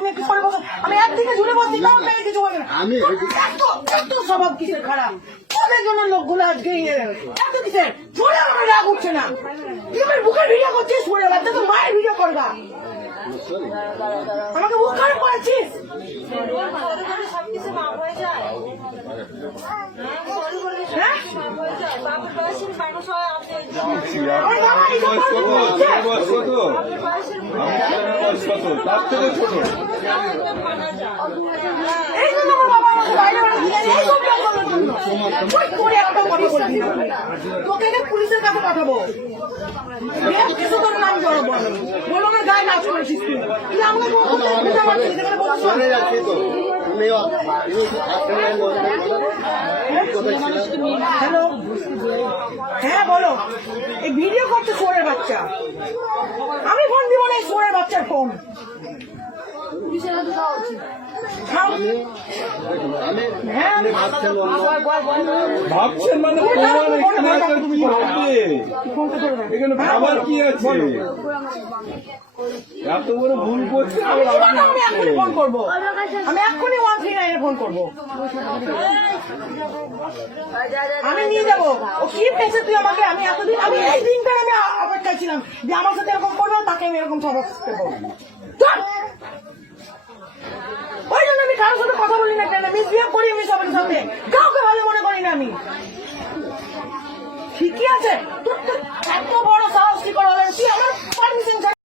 আপনি একটু সরে বসুন। আমি একদিকে ঝুলে বসছি, তাও আপনাকে কিছু বলবেন না। এত স্বভাব কিসের খারাপ? ওদের জন্য লোকগুলো আজকে এত কিসের ঝুলে আমার রাগ উঠছে না। তুই আমার বুকের ভিডিও করছিস, শুনে বাচ্চা তো মায়ের ভিডিও করবা, আমাকে বুক খারাপ করেছিস। তার থেকে ছোট তোকে পুলিশের কাছে পাঠাবো, কিছু তোর নাম জড়াবো, বলো না গায়ে নাচ করেছিস তুই আমাকে হ্যালো, হ্যাঁ বলো। এই ভিডিও করছে সোরের বাচ্চা, আমি ফোন দিব না, সোরের বাচ্চার ফোন। ভাবছেন মানে এখানে ভাবার কি আছে? এত বড় ভুল করছে। আমি এক্ষুনি ফোন করবো, আমি এক্ষুনি 139 ফোন করবো, আমি নিয়ে যাবো। ও কি পেয়েছে তুই আমাকে? আমি এতদিন, আমি এই দিনটা আমি অপেক্ষায় ছিলাম যে আমার সাথে এরকম করবো, তাকে আমি এরকম সবক দেবো। ওই জন্য আমি কারোর সাথে কথা বলি না, কেন মিসবিহেভ করি আমি সবার সাথে, কাউকে ভালো মনে করি না আমি। ঠিকই আছে।